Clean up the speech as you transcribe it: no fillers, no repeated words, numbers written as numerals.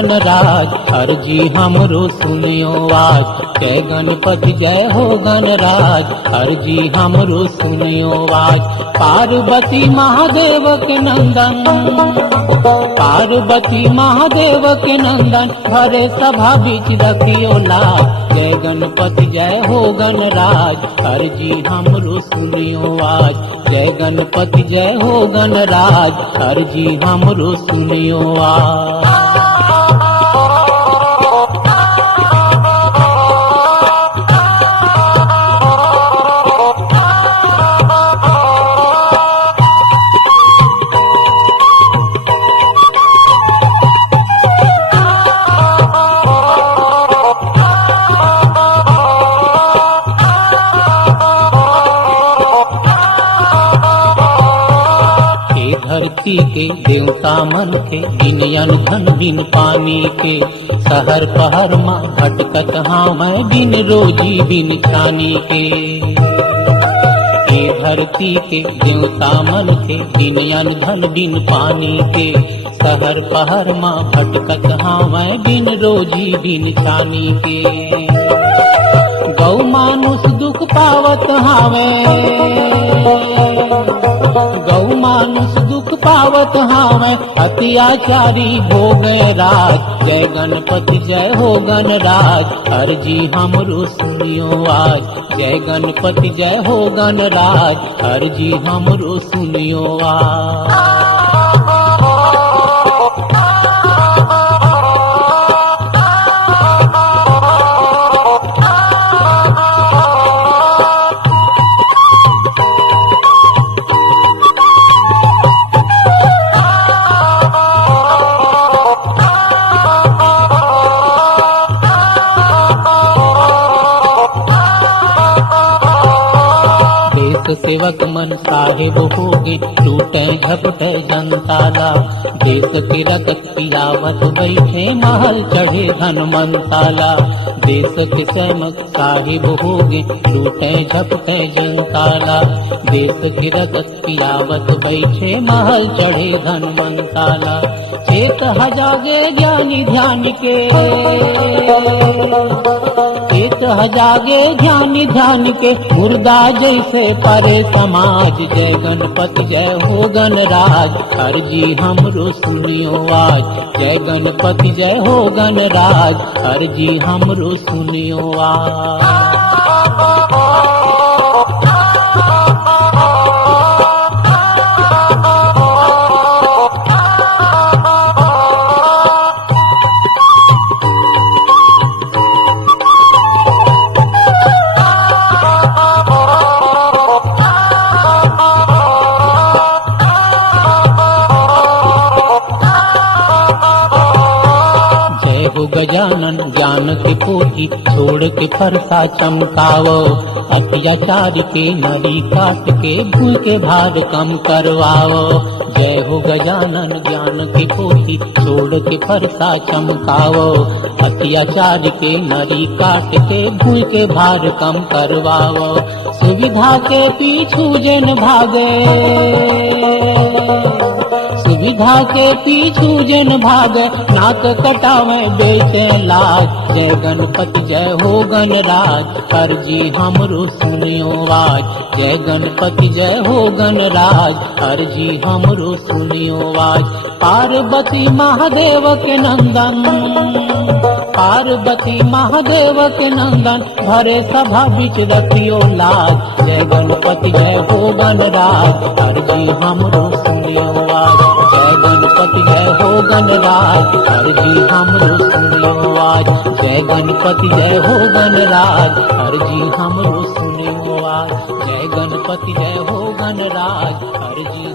गणराज, अर्जी हमरो सुनियो आज। जय गणपति जय हो गणराज, अर्जी हमरो सुनियो आज। पार्वती महादेव के नंदन, पार्वती महादेव के नंदन, भरे सभा बीच रखियो लाज। जय गणपति जय हो गणराज, अर्जी हमरो सुनियो आज। जय गणपति जय हो गणराज, अर्जी हमरो सुनियो आज। धरती के देवता मन के, बिन अन्न धन बिन पानी के। शहर पहर माँ भटकत हाँ मैं, बिन रोजी बिन खानी के। धरती के देवता मन के, बिन अन्न धन बिन पानी के। शहर पहर माँ भटकत हाँ मैं, बिन रोजी बिन खानी के। गौ मानुष दुख पावत हावे, गौ मानुष दुख पावत हावे, अत्याचारी भोगे राज। जय गणपति जय हो गणराज, अर्जी हमरो सुनियो आज। जय गणपति जय हो गणराज, अर्जी हमरो सुनियो आज। सेवक मन साहेब होगे, टूटे झपटे जनताला। देश के रगत पिलावत बैठे, महल चढ़े धन मंताला। देश के सेवक साहेब होगे, टूटे झपटे जनताला। देश के रगत पिलावत बैठे, महल चढ़े धन मंताला। चेत हजागे ज्ञानी ध्यान के, चेत हजागे ज्ञानी ध्यान के, मुर्दा जैसे परे समाज। जय गणपति जय हो गणराज, अर्जी हमरो सुनियो आज। जय गणपति जय हो गणराज, अर्जी हमरो सुनियो आज। गजानन ज्ञान के पोथी, छोड़ के फरसा चमकावो। अत्याचार के नरी काट के, भूल के भार कम करवाओ। जय हो गजानन ज्ञान के पोथी, छोड़ के फरसा चमकावो। अत्याचार के नरी काट के, भूल के भार कम करवाओ। सुविधा के पीछू जन भागे, सुविधा के पीछू जन भागे, नाक कटावे बेचे लाज। जय गणपति जय हो गणराज, अर्जी हमरो सुनियो आज। जय गणपति जय हो गणराज, अर्जी हमरो सुनियो आज। पार्वती महादेव के नंदन, पार्वती महादेव के नंदन, भरे सभा बीच रखियो लाज। जय गणपति जय हो गणराज, अर्जी हमरो सुनियो आज। जय गणपति जय हो गणराज, अर्जी हमरो सुनियो आज। जय गणपति जय हो गणराज, अर्जी हमरो सुनियो आज। जय गणपति जय हो गणराज, अर्जी